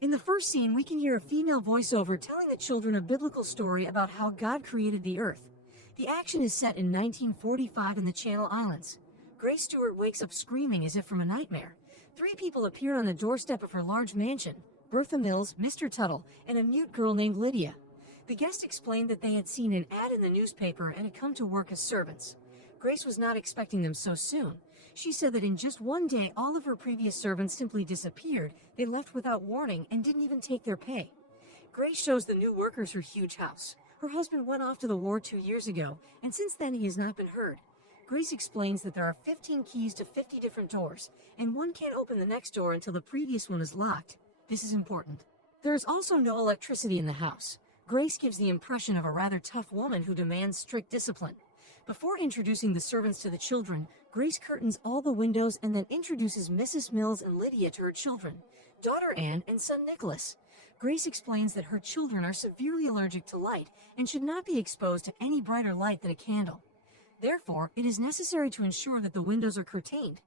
In the first scene, we can hear a female voiceover telling the children a biblical story about how God created the earth. The action is set in 1945 in the Channel Islands. Grace Stewart wakes up screaming as if from a nightmare. Three people appear on the doorstep of her large mansion: Bertha Mills, Mr. Tuttle, and a mute girl named Lydia. The guest explained that they had seen an ad in the newspaper and had come to work as servants. Grace was not expecting them so soon. She said that in just one day, all of her previous servants simply disappeared. They left without warning and didn't even take their pay. Grace shows the new workers her huge house. Her husband went off to the war 2 years ago, and since then he has not been heard. Grace explains that there are 15 keys to 50 different doors, and one can't open the next door until the previous one is locked. This is important. There is also no electricity in the house. Grace gives the impression of a rather tough woman who demands strict discipline. Before introducing the servants to the children, Grace curtains all the windows and then introduces Mrs. Mills and Lydia to her children, daughter Anne and son Nicholas. Grace explains that her children are severely allergic to light and should not be exposed to any brighter light than a candle. Therefore, it is necessary to ensure that the windows are curtained.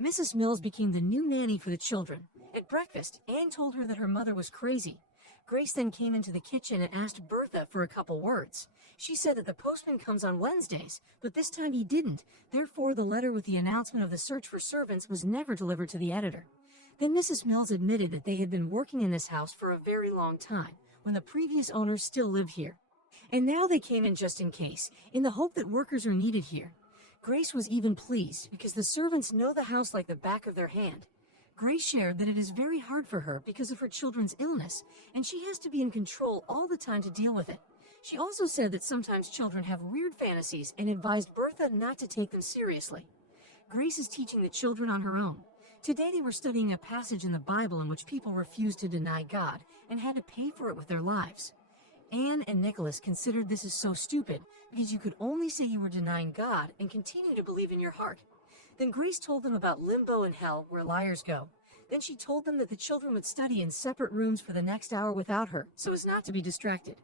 Mrs. Mills became the new nanny for the children. At breakfast, Anne told her that her mother was crazy. Grace then came into the kitchen and asked Bertha for a couple words. She said that the postman comes on Wednesdays, but this time he didn't. Therefore, the letter with the announcement of the search for servants was never delivered to the editor. Then Mrs. Mills admitted that they had been working in this house for a very long time, when the previous owners still lived here. And now they came in just in case, in the hope that workers are needed here. Grace was even pleased because the servants know the house like the back of their hand. Grace shared that it is very hard for her because of her children's illness, and she has to be in control all the time to deal with it. She also said that sometimes children have weird fantasies and advised Bertha not to take them seriously. Grace is teaching the children on her own. Today they were studying a passage in the Bible in which people refused to deny God and had to pay for it with their lives. Anne and Nicholas considered this as so stupid because you could only say you were denying God and continue to believe in your heart. Then Grace told them about limbo and hell, where liars go. Then she told them that the children would study in separate rooms for the next hour without her, so as not to be distracted.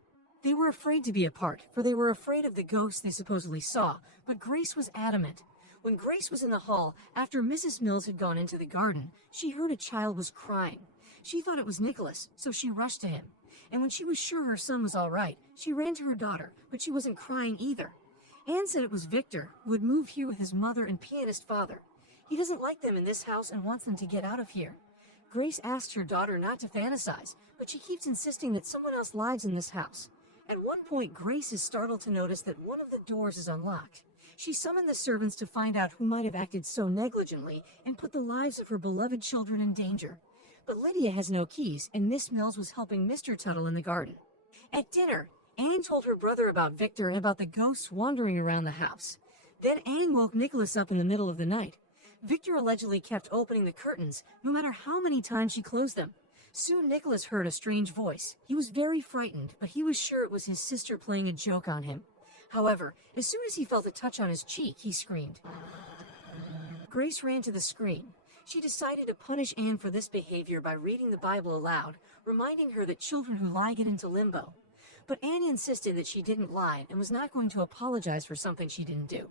They were afraid to be apart, for they were afraid of the ghosts they supposedly saw, but Grace was adamant. When Grace was in the hall, after Mrs. Mills had gone into the garden, she heard a child was crying. She thought it was Nicholas, so she rushed to him. And when she was sure her son was all right, she ran to her daughter, but she wasn't crying either. Anne said it was Victor, who had moved here with his mother and pianist father. He doesn't like them in this house and wants them to get out of here. Grace asked her daughter not to fantasize, but she keeps insisting that someone else lives in this house. At one point, Grace is startled to notice that one of the doors is unlocked. She summoned the servants to find out who might have acted so negligently and put the lives of her beloved children in danger. But Lydia has no keys, and Miss Mills was helping Mr. Tuttle in the garden. At dinner, Anne told her brother about Victor and about the ghosts wandering around the house. Then Anne woke Nicholas up in the middle of the night. Victor allegedly kept opening the curtains, no matter how many times she closed them. Soon Nicholas heard a strange voice. He was very frightened, but he was sure it was his sister playing a joke on him. However, as soon as he felt a touch on his cheek, he screamed. Grace ran to the screen. She decided to punish Anne for this behavior by reading the Bible aloud, reminding her that children who lie get into limbo. But Anne insisted that she didn't lie and was not going to apologize for something she didn't do.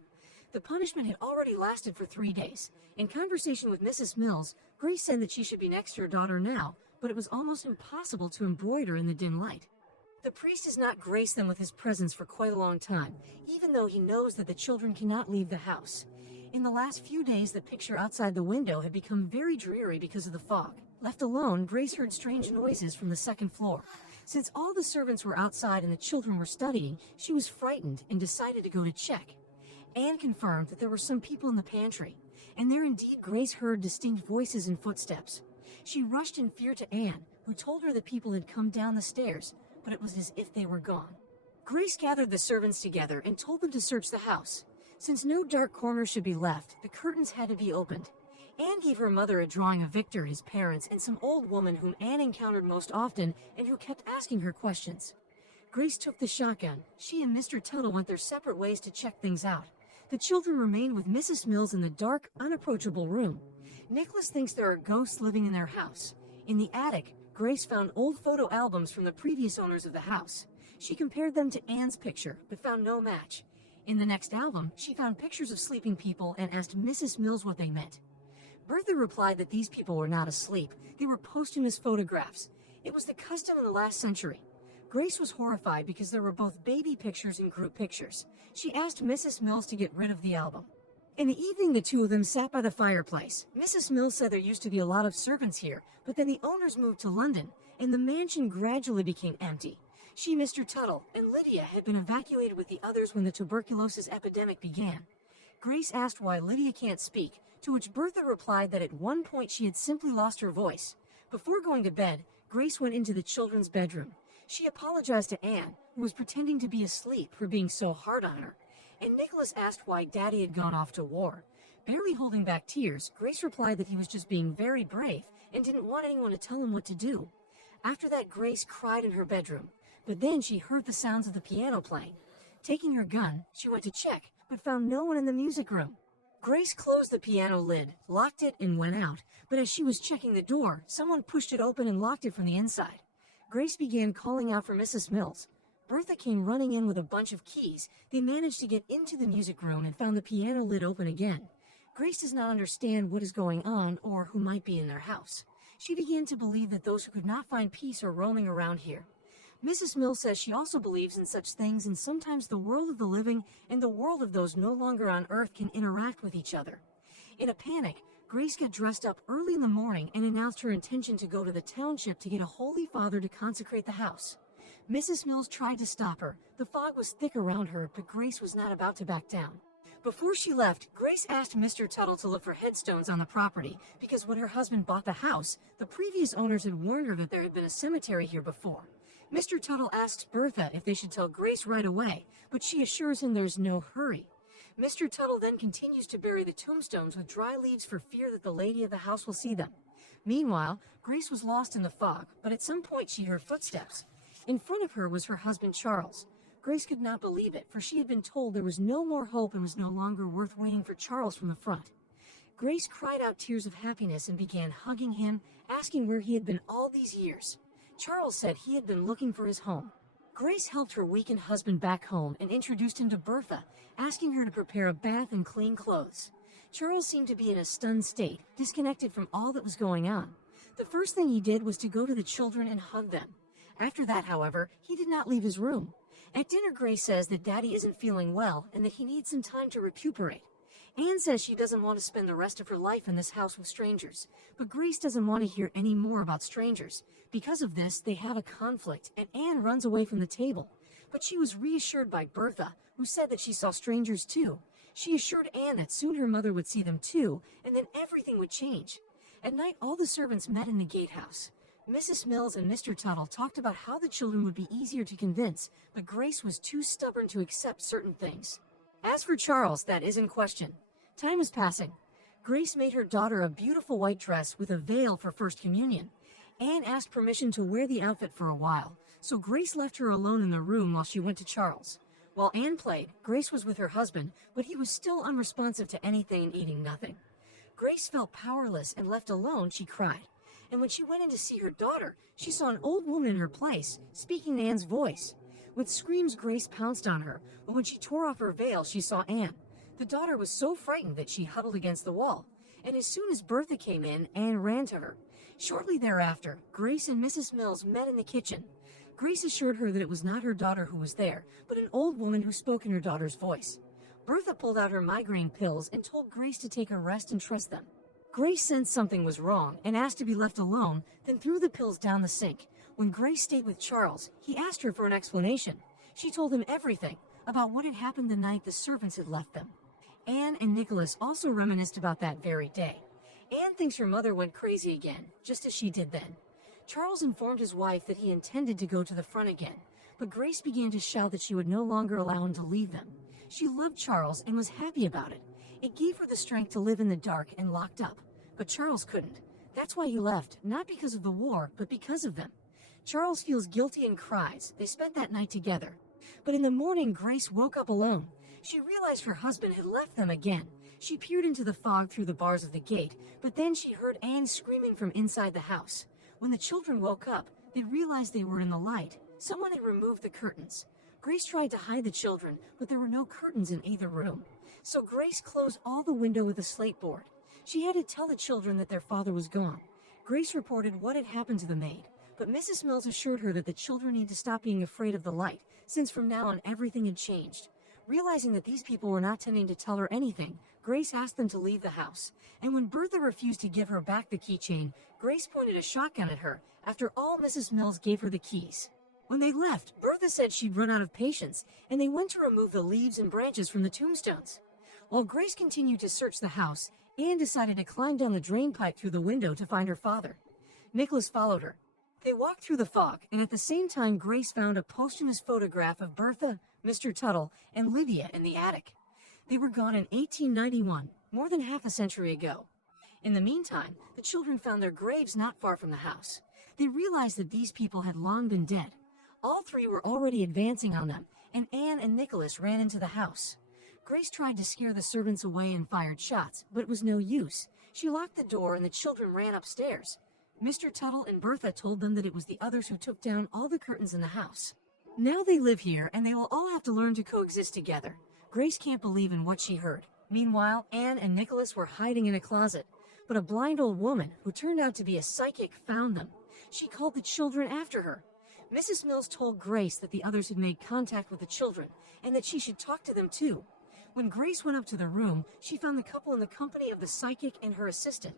The punishment had already lasted for 3 days. In conversation with Mrs. Mills, Grace said that she should be next to her daughter now, but it was almost impossible to embroider in the dim light. The priest has not graced them with his presence for quite a long time, even though he knows that the children cannot leave the house. In the last few days, the picture outside the window had become very dreary because of the fog. Left alone, Grace heard strange noises from the second floor. Since all the servants were outside and the children were studying, she was frightened and decided to go to check. Anne confirmed that there were some people in the pantry, and there indeed Grace heard distinct voices and footsteps. She rushed in fear to Anne, who told her that people had come down the stairs, but it was as if they were gone. Grace gathered the servants together and told them to search the house. Since no dark corners should be left, the curtains had to be opened. Anne gave her mother a drawing of Victor, his parents, and some old woman whom Anne encountered most often and who kept asking her questions. Grace took the shotgun. She and Mr. Tuttle went their separate ways to check things out. The children remained with Mrs. Mills in the dark, unapproachable room. Nicholas thinks there are ghosts living in their house. In the attic, Grace found old photo albums from the previous owners of the house. She compared them to Anne's picture, but found no match. In the next album, she found pictures of sleeping people and asked Mrs. Mills what they meant. Bertha replied that these people were not asleep. They were posthumous photographs. It was the custom in the last century. Grace was horrified because there were both baby pictures and group pictures. She asked Mrs. Mills to get rid of the album. In the evening, the two of them sat by the fireplace. Mrs. Mills said there used to be a lot of servants here, but then the owners moved to London, and the mansion gradually became empty. She, Mr. Tuttle, and Lydia had been evacuated with the others when the tuberculosis epidemic began. Grace asked why Lydia can't speak, to which Bertha replied that at one point she had simply lost her voice. Before going to bed, Grace went into the children's bedroom. She apologized to Anne, who was pretending to be asleep, for being so hard on her. And Nicholas asked why Daddy had gone off to war. Barely holding back tears, Grace replied that he was just being very brave and didn't want anyone to tell him what to do. After that, Grace cried in her bedroom, but then she heard the sounds of the piano playing. Taking her gun, she went to check, but found no one in the music room. Grace closed the piano lid, locked it, and went out, but as she was checking the door, someone pushed it open and locked it from the inside. Grace began calling out for Mrs. Mills. Bertha came running in with a bunch of keys. They managed to get into the music room and found the piano lid open again. Grace does not understand what is going on or who might be in their house. She began to believe that those who could not find peace are roaming around here. Mrs. Mills says she also believes in such things, and sometimes the world of the living and the world of those no longer on Earth can interact with each other. In a panic, Grace got dressed up early in the morning and announced her intention to go to the township to get a holy father to consecrate the house. Mrs. Mills tried to stop her. The fog was thick around her, but Grace was not about to back down. Before she left, Grace asked Mr. Tuttle to look for headstones on the property, because when her husband bought the house, the previous owners had warned her that there had been a cemetery here before. Mr. Tuttle asks Bertha if they should tell Grace right away, but she assures him there's no hurry. Mr. Tuttle then continues to bury the tombstones with dry leaves for fear that the lady of the house will see them. Meanwhile, Grace was lost in the fog, but at some point she heard footsteps. In front of her was her husband Charles. Grace could not believe it, for she had been told there was no more hope and was no longer worth waiting for Charles from the front. Grace cried out tears of happiness and began hugging him, asking where he had been all these years. Charles said he had been looking for his home. Grace helped her weakened husband back home and introduced him to Bertha, asking her to prepare a bath and clean clothes. Charles seemed to be in a stunned state, disconnected from all that was going on. The first thing he did was to go to the children and hug them. After that, however, he did not leave his room. At dinner, Grace says that Daddy isn't feeling well and that he needs some time to recuperate. Anne says she doesn't want to spend the rest of her life in this house with strangers, but Grace doesn't want to hear any more about strangers. Because of this, they have a conflict, and Anne runs away from the table. But she was reassured by Bertha, who said that she saw strangers too. She assured Anne that soon her mother would see them too, and then everything would change. At night, all the servants met in the gatehouse. Mrs. Mills and Mr. Tuttle talked about how the children would be easier to convince, but Grace was too stubborn to accept certain things. As for Charles, that is in question. Time was passing. Grace made her daughter a beautiful white dress with a veil for First Communion. Anne asked permission to wear the outfit for a while, so Grace left her alone in the room while she went to Charles. While Anne played, Grace was with her husband, but he was still unresponsive to anything and eating nothing. Grace felt powerless, and left alone, she cried. And when she went in to see her daughter, she saw an old woman in her place, speaking Anne's voice. With screams, Grace pounced on her, but when she tore off her veil, she saw Anne. The daughter was so frightened that she huddled against the wall, and as soon as Bertha came in, Anne ran to her. Shortly thereafter, Grace and Mrs. Mills met in the kitchen. Grace assured her that it was not her daughter who was there, but an old woman who spoke in her daughter's voice. Bertha pulled out her migraine pills and told Grace to take a rest and trust them. Grace sensed something was wrong and asked to be left alone, then threw the pills down the sink. When Grace stayed with Charles, he asked her for an explanation. She told him everything about what had happened the night the servants had left them. Anne and Nicholas also reminisced about that very day. Anne thinks her mother went crazy again, just as she did then. Charles informed his wife that he intended to go to the front again, but Grace began to shout that she would no longer allow him to leave them. She loved Charles and was happy about it. It gave her the strength to live in the dark and locked up. But Charles couldn't. That's why he left, not because of the war, but because of them. Charles feels guilty and cries. They spent that night together. But in the morning, Grace woke up alone. She realized her husband had left them again. She peered into the fog through the bars of the gate, but then she heard Anne screaming from inside the house. When the children woke up, they realized they were in the light. Someone had removed the curtains. Grace tried to hide the children, but there were no curtains in either room. So Grace closed all the window with a slate board. She had to tell the children that their father was gone. Grace reported what had happened to the maid. But Mrs. Mills assured her that the children need to stop being afraid of the light, since from now on everything had changed. Realizing that these people were not tending to tell her anything, Grace asked them to leave the house. And when Bertha refused to give her back the keychain, Grace pointed a shotgun at her. After all, Mrs. Mills gave her the keys. When they left, Bertha said she'd run out of patience, and they went to remove the leaves and branches from the tombstones. While Grace continued to search the house, Anne decided to climb down the drain pipe through the window to find her father. Nicholas followed her. They walked through the fog, and at the same time Grace found a posthumous photograph of Bertha, Mr. Tuttle, and Lydia in the attic. They were gone in 1891, more than half a century ago. In the meantime, the children found their graves not far from the house. They realized that these people had long been dead. All three were already advancing on them, and Anne and Nicholas ran into the house. Grace tried to scare the servants away and fired shots, but it was no use. She locked the door and the children ran upstairs. Mr. Tuttle and Bertha told them that it was the others who took down all the curtains in the house. Now they live here, and they will all have to learn to coexist together. Grace can't believe in what she heard. Meanwhile, Anne and Nicholas were hiding in a closet, but a blind old woman, who turned out to be a psychic, found them. She called the children after her. Mrs. Mills told Grace that the others had made contact with the children, and that she should talk to them too. When Grace went up to the room, she found the couple in the company of the psychic and her assistant.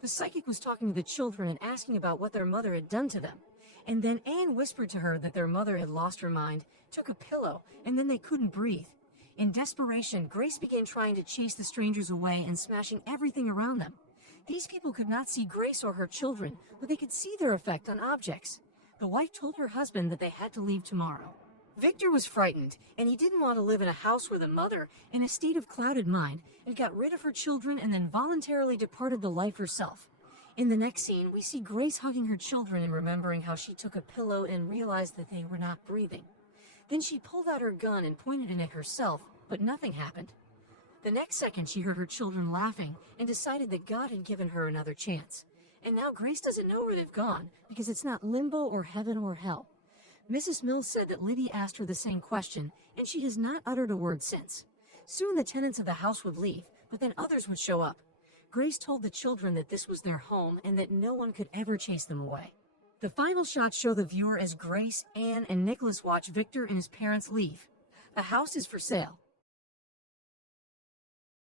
The psychic was talking to the children and asking about what their mother had done to them. And then Anne whispered to her that their mother had lost her mind, took a pillow, and then they couldn't breathe. In desperation, Grace began trying to chase the strangers away and smashing everything around them. These people could not see Grace or her children, but they could see their effect on objects. The wife told her husband that they had to leave tomorrow. Victor was frightened, and he didn't want to live in a house where the mother, in a state of clouded mind, had got rid of her children and then voluntarily departed the life herself. In the next scene, we see Grace hugging her children and remembering how she took a pillow and realized that they were not breathing. Then she pulled out her gun and pointed it at herself, but nothing happened. The next second, she heard her children laughing and decided that God had given her another chance. And now Grace doesn't know where they've gone, because it's not limbo or heaven or hell. Mrs. Mills said that Lydia asked her the same question, and she has not uttered a word since. Soon the tenants of the house would leave, but then others would show up. Grace told the children that this was their home and that no one could ever chase them away. The final shots show the viewer as Grace, Anne, and Nicholas watch Victor and his parents leave. The house is for sale.